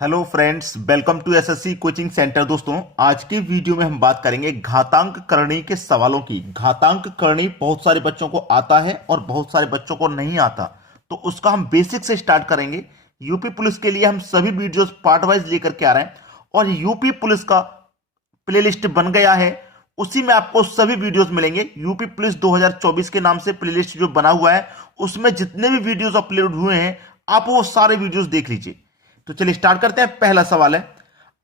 Hello friends, welcome to SSC coaching centre. दोस्तों, आज की वीडियो में हम बात करेंगे घातांक करणी के सवालों की। घातांक करणी बहुत सारे बच्चों को आता है और बहुत सारे बच्चों को नहीं आता, तो उसका हम बेसिक से स्टार्ट करेंगे। यूपी पुलिस के लिए हम सभी वीडियोस पार्ट वाइज लेकर के आ रहे हैं और यूपी पुलिस का प्लेलिस्ट बन गया है, उसी में आपको सभी वीडियोस मिलेंगे। यूपी पुलिस 2024 के नाम से प्लेलिस्ट जो बना हुआ है, उसमें जितने भी वीडियोस अपलोड हुए हैं आप वो सारे वीडियोस देख लीजिए। तो चलिए स्टार्ट करते हैं। पहला सवाल है,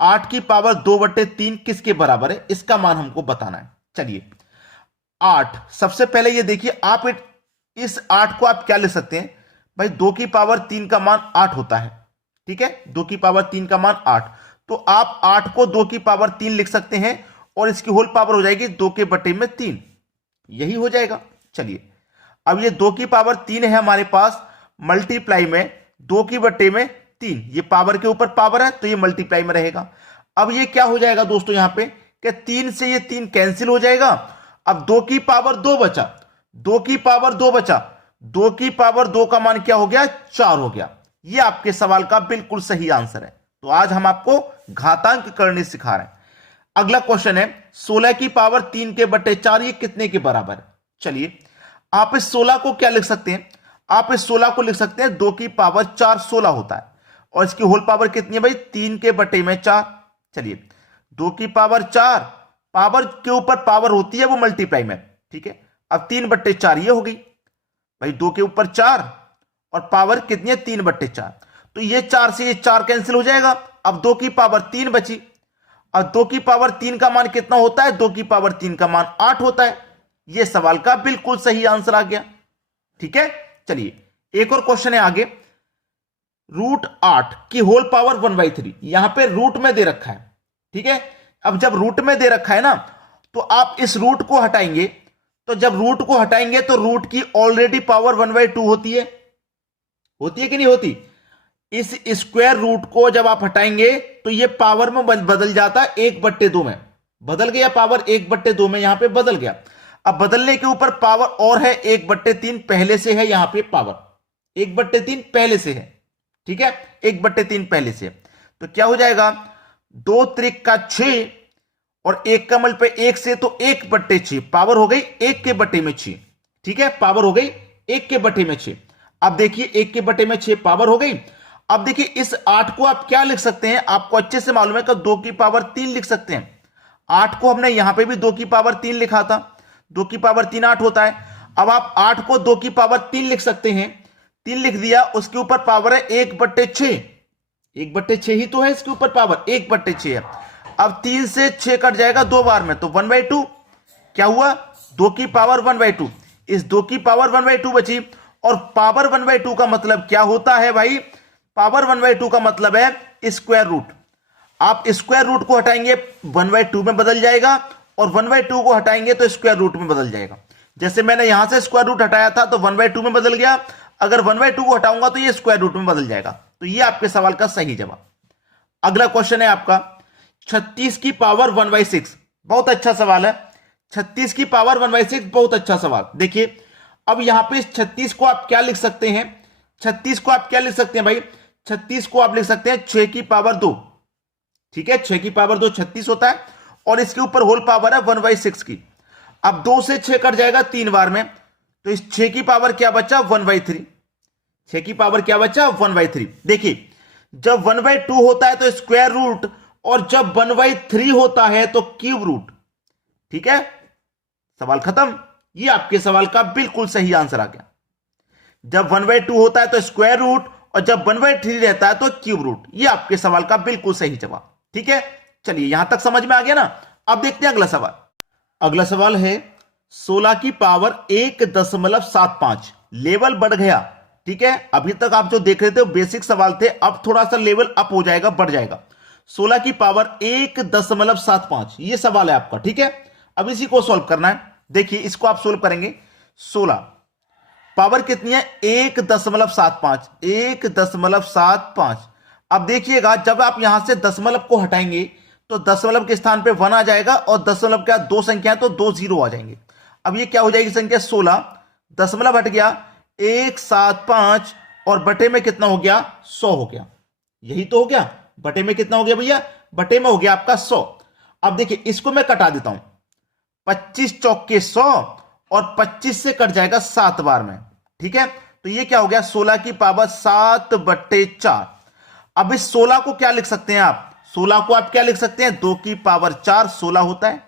8 की पावर 2/3 किसके बराबर है, इसका मान हमको बताना है। चलिए 8, सबसे पहले ये देखिए, आप इस 8 को आप क्या लिख सकते हैं भाई, 2 की पावर 3 का मान 8 होता है। ठीक है, 2 की पावर 3 का मान 8, तो आप 8 को 2 की पावर 3 लिख सकते हैं और इसकी होल पावर हो जाएगी 2 के बटे में 3, यही हो जाएगा। चलिए अब ये 2 की पावर 3 है हमारे पास, मल्टीप्लाई में 2 की बटे में 3, ये पावर के ऊपर पावर है तो ये मल्टीप्लाई में रहेगा। अब ये क्या हो जाएगा दोस्तों, यहां पे कि 3 से ये 3 कैंसिल हो जाएगा। अब 2 की पावर 2 बचा, 2 की पावर 2 बचा, 2 की पावर 2 का मान क्या हो गया, 4 हो गया। ये आपके सवाल का बिल्कुल सही आंसर है। तो आज हम आपको घातांक करनी सिखा रहे हैं। अगला क्वेश्चन है, 16 की पावर 3 के बटे 4 ये कितने के बराबर है। चलिए आप इस 16 को क्या लिख सकते हैं, आप इस 16 को लिख सकते हैं 2 की पावर 4 16 होता है और इसकी होल पावर कितनी है भाई, 3 के बटे में 4। चलिए 2 की पावर 4, पावर के ऊपर पावर होती है वो मल्टीप्लाई में, ठीक है। अब 3/4 ये हो गई भाई, 2 के ऊपर 4 और पावर कितनी है 3/4, तो ये 4 से ये 4 कैंसिल हो जाएगा। अब 2 की पावर 3 बची, और 2 की पावर 3 का मान कितना होता है, 2 की पावर 3 का मान 8 होता है। यह सवाल का बिल्कुल सही आंसर आ गया। ठीक है, चलिए एक और क्वेश्चन है आगे, √8 की होल पावर 1/3, यहां पे रूट में दे रखा है। ठीक है, अब जब रूट में दे रखा है ना, तो आप इस रूट को हटाएंगे, तो जब रूट को हटाएंगे तो रूट की ऑलरेडी पावर 1/2 होती है कि नहीं होती। इस स्क्वायर रूट को जब आप हटाएंगे तो ये पावर में बदल जाता है 1/2 में, बदल गया पावर 1/2 में, यहां पे बदल गया। अब बदलने के ऊपर पावर और है 1/3 पहले से है, यहां पे पावर 1/3 पहले से है। ठीक है, 1/3 पहले से, तो क्या हो जाएगा, 2 त्रिक का 6 और 1 का मल पे 1 से, तो 1/6 पावर हो गई 1 के बटे में 6। ठीक है, पावर हो गई 1 के बटे में 6। अब देखिए 1 के बटे में 6 पावर हो गई। अब देखिए इस 8 को आप क्या लिख सकते हैं, आपको अच्छे से मालूम है कि 2 की पावर 3 लिख सकते हैं। 8 को हमने यहां पे भी 2 की पावर 3 लिखा था, 2 की पावर 3 8 होता है। अब आप 8 को 2 की पावर 3 लिख सकते हैं, 3 लिख दिया, उसके ऊपर पावर है 1/6, 1/6 ही तो है, इसके ऊपर पावर 1/6 है। अब 3 से 6 कट जाएगा 2 बार में, तो 1/2 क्या हुआ, 2 की पावर 1/2, इस 2 की पावर 1/2 बची। और पावर 1/2 का मतलब क्या होता है भाई, पावर 1/2 का मतलब है स्क्वायर रूट। आप स्क्वायर रूट को हटाएंगे 1/2 में बदल जाएगा, और 1/2 को हटाएंगे तो स्क्वायर रूट में बदल जाएगा। जैसे मैंने यहां से स्क्वायर रूट हटाया था तो 1/2 में बदल गया, अगर 1/2 को हटाऊंगा तो ये स्क्वायर रूट में बदल जाएगा। तो ये आपके सवाल का सही जवाब। अगला क्वेश्चन है आपका, 36 की पावर 1/6, बहुत अच्छा सवाल है। 36 की पावर 1/6 बहुत अच्छा सवाल। देखिए अब यहां पे 36 को आप क्या लिख सकते हैं, 36 को आप क्या लिख सकते हैं भाई, 36 को आप लिख सकते हैं 6 की पावर 2। ठीक है, 6 की पावर 2 36 होता है, और इसके ऊपर होल पावर है 1/6 की। अब 2 से 6 कट जाएगा 3 बार में, तो इस 6 की पावर क्या बचा, 1/3, 6 की पावर क्या बचा, 1/3। देखिए जब 1/2 होता है तो स्क्वायर रूट, और जब 1/3 होता है तो क्यूब रूट। ठीक है, सवाल खत्म। ये आपके सवाल का बिल्कुल सही आंसर आ गया। जब 1/2 होता है तो स्क्वायर रूट, और जब 1/3 रहता है तो क्यूब रूट। ये आपके सवाल का बिल्कुल सही जवाब। ठीक है, चलिए यहां तक समझ में आ गया ना। अब देखते हैं अगला सवाल। अगला सवाल है, 16 की पावर 1.75, लेवल बढ़ गया। ठीक है, अभी तक आप जो देख रहे थे वो बेसिक सवाल थे, अब थोड़ा सा लेवल अप हो जाएगा, बढ़ जाएगा। 16 की पावर 1.75 ये सवाल है आपका। ठीक है, अब इसी को सॉल्व करना है। देखिए इसको आप सॉल्व करेंगे, 16 पावर कितनी है 1.75, 1.75। अब देखिएगा जब आप यहां से दशमलव को हटाएंगे तो दशमलव के स्थान पे 1 आ जाएगा, और दशमलव क्या, 2 संख्या है तो 2 जीरो आ जाएंगे। अब ये क्या हो जाएगी संख्या, 16, दशमलव हट गया 175, और बटे में कितना हो गया, 100 हो गया। यही तो हो गया, बटे में कितना हो गया भैया, बटे में हो गया आपका 100। अब देखिए इसको मैं कटा देता हूं, 25 चौके 100 और 25 से कट जाएगा 7 बार में, ठीक है। तो ये क्या हो गया, 16 की पावर 7/4। अब इस 16 को क्या लिख सकते हैं आप, 16 को आप क्या लिख सकते हैं, 2 की पावर 4, 16 होता है,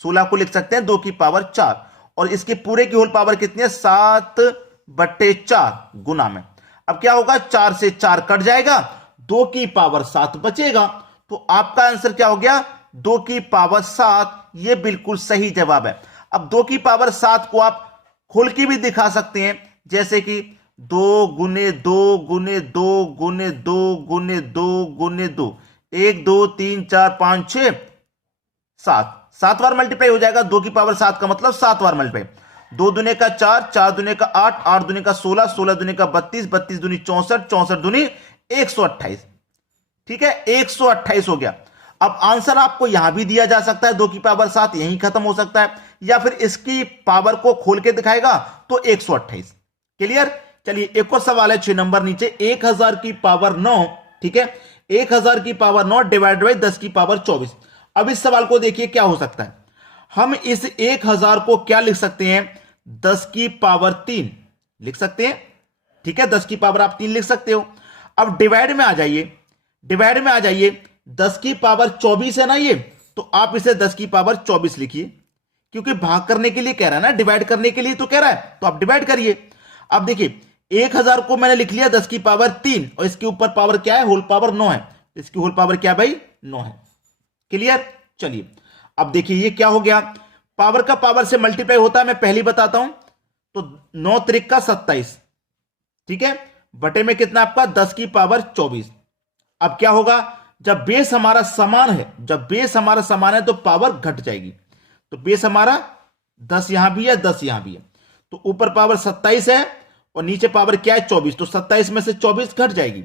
16 को लिख सकते हैं 2 की पावर 4, और इसके पूरे की होल पावर कितनी है, 7/4 गुना में। अब क्या होगा, 4 से 4 कट जाएगा, 2 की पावर 7 बचेगा। तो आपका आंसर क्या हो गया, 2 की पावर 7। यह बिल्कुल सही जवाब है। अब 2 की पावर 7 को आप खोल के भी दिखा सकते हैं, जैसे कि 2 गुने 2 गुने 2 गुने 2 गुने 2 गुने 2, 1 2 3 4 5 6 7, 7 बार मल्टीप्लाई हो जाएगा। 2 की पावर 7 का मतलब 7 बार मल्टीप्लाई। 2 दुने का 4, 4 दुने का 8, 8 दुने का 16, 16 दुने का 32, 32 दुनी 64, 64 दुनी 128, ठीक है, 128 हो गया। अब आंसर आपको यहां भी दिया जा सकता है, 2 की पावर 7 यहीं खत्म हो सकता है, या फिर इसकी पावर को खोल के दिखाएगा तो 128। क्लियर। चलिए एक और सवाल है 6 नंबर नीचे, 1000 की पावर 9, ठीक है, 1000 की पावर 9 डिवाइड बाई 10 की पावर 24। अब इस सवाल को देखिए क्या हो सकता है, हम इस 1000 को क्या लिख सकते हैं, 10 की पावर 3 लिख सकते हैं, ठीक है, 10 की पावर आप 3 लिख सकते हो। अब डिवाइड में आ जाइए, डिवाइड में आ जाइए, 10 की पावर 24 है ना ये, तो आप इसे 10 की पावर 24 लिखिए, क्योंकि भाग करने के लिए कह रहा है ना, डिवाइड करने के लिए तो कह रहा है, तो आप डिवाइड करिए। अब देखिए 1000 को मैंने लिख लिया 10 की पावर 3, और इसके ऊपर पावर क्या है, होल पावर 9 है, इसकी होल पावर क्या भाई, 9 है। क्लियर। चलिए अब देखिए ये क्या हो गया, पावर का पावर से मल्टीप्लाई होता है, मैं पहले बताता हूं, तो 9 त्रिक का 27, ठीक है, बटे में कितना आपका 10 की पावर 24। अब क्या होगा, जब बेस हमारा समान है, जब बेस हमारा समान है तो पावर घट जाएगी। तो बेस हमारा 10 यहां भी है, 10 यहां भी है, तो ऊपर पावर 27 है और नीचे पावर क्या है 24, तो 27 में से 24 घट जाएगी।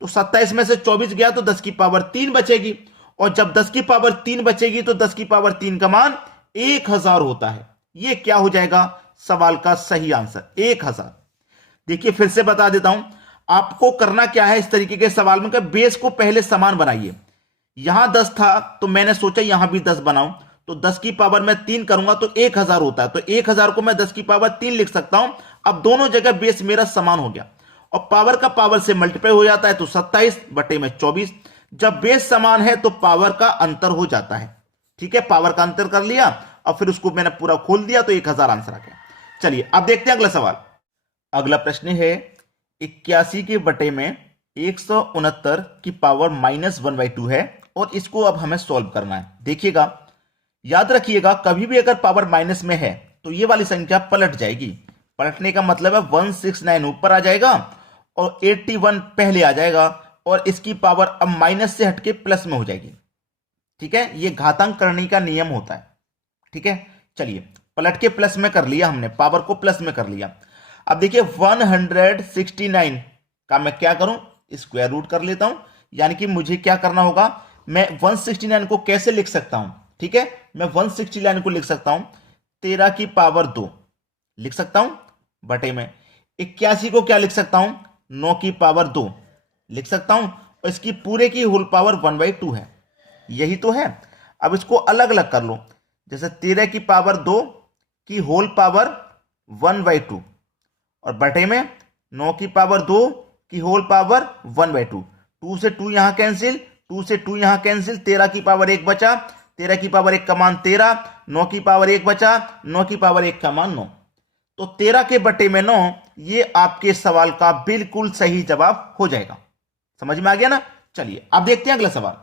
तो 27 में से 24 गया तो 10 की पावर 3 बचेगी, और जब 10 की पावर 3 बचेगी तो 10 की पावर 3 का मान 1000 होता है। यह क्या हो जाएगा सवाल का सही आंसर, 1000। देखिए फिर से बता देता हूं, आपको करना क्या है इस तरीके के सवाल में, कि बेस को पहले समान बनाइए। यहां 10 था तो मैंने सोचा यहां भी 10 बनाऊं, तो 10 की पावर में 3 करूंगा तो 1000 होता है, तो 1000 को मैं 10 की पावर 3 लिख सकता हूं। अब दोनों जगह बेस मेरा समान हो गया, और पावर का पावर से मल्टीप्लाई हो जाता है, तो 27 बटे में 24। जब बेस समान है तो पावर का अंतर हो जाता है, ठीक है, पावर का अंतर कर लिया और फिर उसको मैंने पूरा खोल दिया, तो 1000 आंसर आ गया। चलिए अब देखते हैं अगला सवाल। अगला प्रश्न है 81 के बटे में 169 की पावर -1/2 है, और इसको अब हमें सॉल्व करना है। देखिएगा, याद रखिएगा, कभी भी अगर पावर माइनस में है तो ये वाली संख्या पलट जाएगी। पलटने का मतलब है 169 ऊपर आ जाएगा और 81 पहले आ जाएगा, और इसकी पावर अब माइनस से हटके प्लस में हो जाएगी, ठीक है, ये घातांक करने का नियम होता है, ठीक है। चलिए पलट के प्लस में कर लिया हमने, पावर को प्लस में कर लिया। अब देखिए 169 का मैं क्या करूं, स्क्वायर रूट कर लेता हूं, यानी कि मुझे क्या करना होगा, मैं 169 को कैसे लिख सकता हूं, ठीक है, मैं 169 को लिख सकता हूं 13 की पावर 2 लिख सकता हूं, बटे में 81 को क्या लिख सकता हूं, 9 की पावर 2 लिख सकता हूं, और इसकी पूरे की होल पावर 1/2 है, यही तो है। अब इसको अलग अलग कर लो, जैसे 13 की पावर 2 की होल पावर 1/2, और बटे में 9 की पावर 2 की होल पावर 1/2। 2 से 2 यहां कैंसिल, 2 से 2 यहां कैंसिल, 13 की पावर 1 बचा, 13 की पावर 1 का मान 13, 9 की पावर 1 बचा, 9 की पावर 1 का मान 9। तो 13 के बटे में 9, ये आपके सवाल का बिल्कुल सही जवाब हो जाएगा। समझ में आ गया ना। चलिए अब देखते हैं अगला सवाल।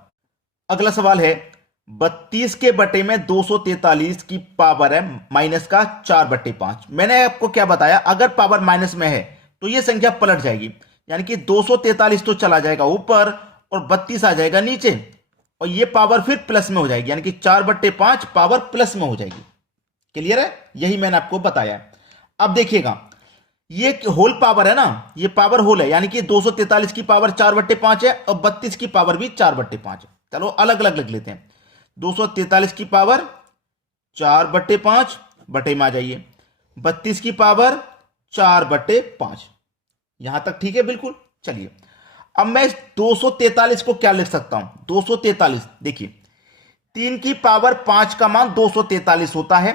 अगला सवाल है 32 के बटे में 243 की पावर है माइनस का 4/5। मैंने आपको क्या बताया, अगर पावर माइनस में है तो यह संख्या पलट जाएगी, यानी कि 243 तो चला जाएगा ऊपर और 32 आ जाएगा नीचे, और यह पावर फिर प्लस में हो जाएगी, यानी कि 4/5 पावर प्लस में हो जाएगी। क्लियर है, यही मैंने आपको बताया। अब देखिएगा, ये होल पावर है ना, ये पावर होल है, यानी कि 243 की पावर 4/5 है और 32 की पावर भी 4/5 है। चलो अलग अलग लिख लेते हैं। 243 की पावर 4/5 बटे में आ जाइए, 32 की पावर 4/5, यहां तक ठीक है बिल्कुल। चलिए अब मैं 243 को क्या लिख सकता हूं? 243 देखिए 3 की पावर 5 का मान 243 होता है,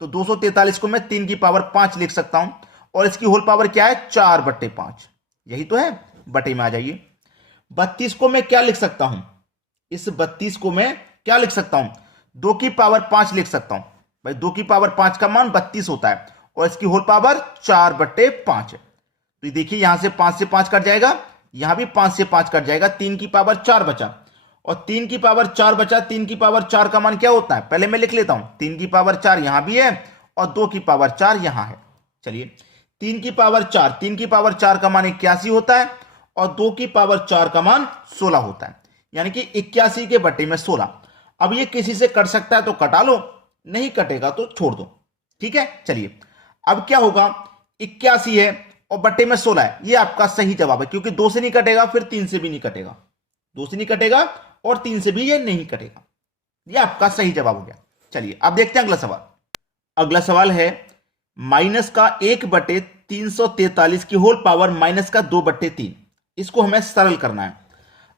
तो 243 को मैं 3 की पावर 5 लिख सकता हूं, और इसकी होल पावर क्या है? 4/5, यही तो है। बटे में आ जाइए। 32 को मैं क्या लिख सकता हूं? इस 32 को मैं क्या लिख सकता हूं? 2 की पावर 5 लिख सकता हूं। भाई 2 की पावर 5 का मान 32 होता है, और इसकी होल पावर 4/5 है। तो देखिए यहां से 5 से 5 कट जाएगा, यहां भी 5 से 5 कट जाएगा, 3 की पावर 4 बचा, और 3 की पावर 4 बचा। 3 की पावर 4 का मान क्या होता है? पहले मैं लिख लेता हूं। 3 की पावर 4 यहां भी है, और 2 की पावर 4 यहां है। चलिए 3 की पावर 4, 3 की पावर 4 का मान 81 होता है, और 2 की पावर 4 का मान 16 होता है, यानी कि 81 के बटे में 16। अब ये किसी से कट सकता है तो कटा लो, नहीं कटेगा तो छोड़ दो, ठीक है। चलिए अब क्या होगा? 81 है और बटे में 16 है, ये आपका सही जवाब है, क्योंकि 2 से नहीं कटेगा, फिर 3 से भी नहीं कटेगा, 2 से नहीं कटेगा और 3 से भी ये नहीं कटेगा। ये आपका सही जवाब हो गया। चलिए अब देखते हैं अगला सवाल। अगला सवाल है माइनस का 1/343 की होल पावर माइनस का 2/3। इसको हमें सरल करना है।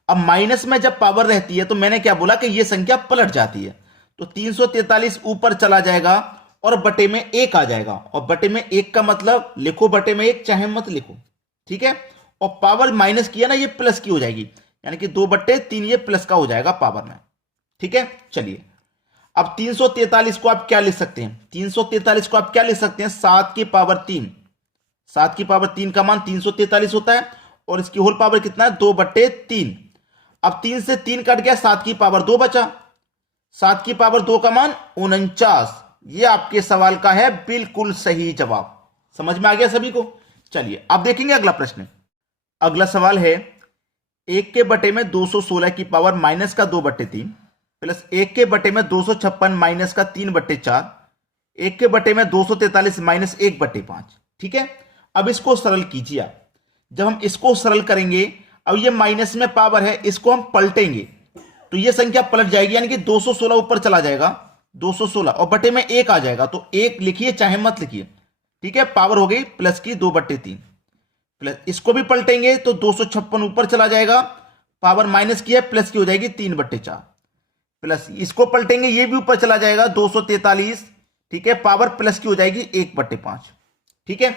अब माइनस में जब पावर रहती है तो मैंने क्या बोला कि यह संख्या पलट जाती है, तो 343 ऊपर चला जाएगा और बटे में 1 आ जाएगा, और बटे में 1 का मतलब लिखो बटे में 1, चाहे मत लिखो, ठीक है। और पावर माइनस किया ना, ये प्लस की हो जाएगी, यानी कि 2/3 ये प्लस का हो जाएगा पावर में, ठीक है। चलिए अब 343 को आप क्या लिख सकते हैं? 343 को आप क्या लिख सकते हैं? 7 की पावर 3। 7 की पावर 3 का मान 343 होता है, और इसकी होल पावर कितना है? 2/3। अब 3 से 3 कट गया, 7 की पावर 2 बचा। 7 की पावर 2 का मान 49। ये आपके सवाल का है बिल्कुल सही जवाब। समझ में आ गया सभी को? चलिए अब देखेंगे अगला प्रश्न। अगला सवाल है 1 के बटे में 216 की पावर माइनस का 2/3 प्लस 1 के बटे में 256 माइनस का 3/4, 1 के बटे में 243 माइनस 1/5, ठीक है। अब इसको सरल कीजिए आप। जब हम इसको सरल करेंगे, अब ये माइनस में पावर है, इसको हम पलटेंगे तो ये संख्या पलट जाएगी, यानी कि 216 ऊपर चला जाएगा, 216 और बटे में 1 आ जाएगा, तो 1 लिखिए चाहे मत लिखिए, ठीक है। पावर हो गई प्लस की 2/3, प्लस इसको भी पलटेंगे तो 256 ऊपर चला जाएगा, पावर माइनस की है, प्लस की हो जाएगी 3/4, प्लस इसको पलटेंगे, ये भी ऊपर चला जाएगा 243, ठीक है, पावर प्लस की हो जाएगी 1/5, ठीक है।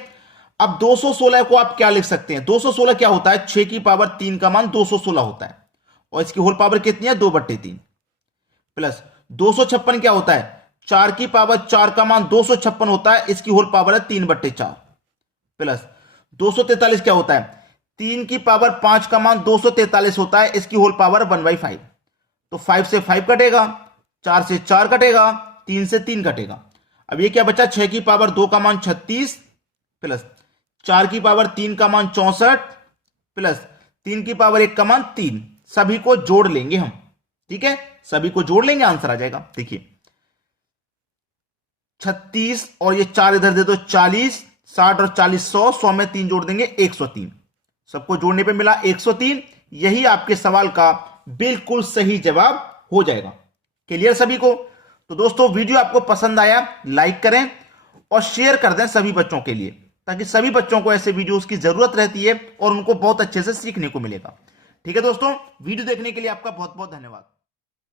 अब 216 को आप क्या लिख सकते हैं? 216 क्या होता है? 6 की पावर 3 का मान 216 होता है, और इसकी होल पावर कितनी है? 2/3, प्लस 256 क्या होता है? 4 की पावर 4 का मान 256 होता है, इसकी होल पावर है 3/4, प्लस 243 क्या होता है? 3 की पावर 5 का मान 243 होता है, इसकी होल पावर 1/5। तो 5 से 5 कटेगा, 4 से 4 कटेगा, 3 से 3 कटेगा। अब ये क्या बचा? 6 की पावर 2 का मान 36 प्लस 4 की पावर 3 का मान 64 प्लस 3 की पावर 1 का मान 3, सभी को जोड़ लेंगे हम, ठीक है, सभी को जोड़ लेंगे, आंसर आ जाएगा। देखिए 36 और ये 4 इधर दे दो, 40, 60 और 40 100, 100 में 3 जोड़ देंगे 103, सबको जोड़ने पे मिला 103। यही आपके सवाल का बिल्कुल सही जवाब हो जाएगा। क्लियर सभी को? तो दोस्तों वीडियो आपको पसंद आया, लाइक करें और शेयर कर दें सभी बच्चों के लिए, ताकि सभी बच्चों को ऐसे वीडियोस की जरूरत रहती है और उनको बहुत अच्छे से सीखने को मिलेगा। ठीक है दोस्तों, वीडियो देखने के लिए आपका बहुत बहुत धन्यवाद।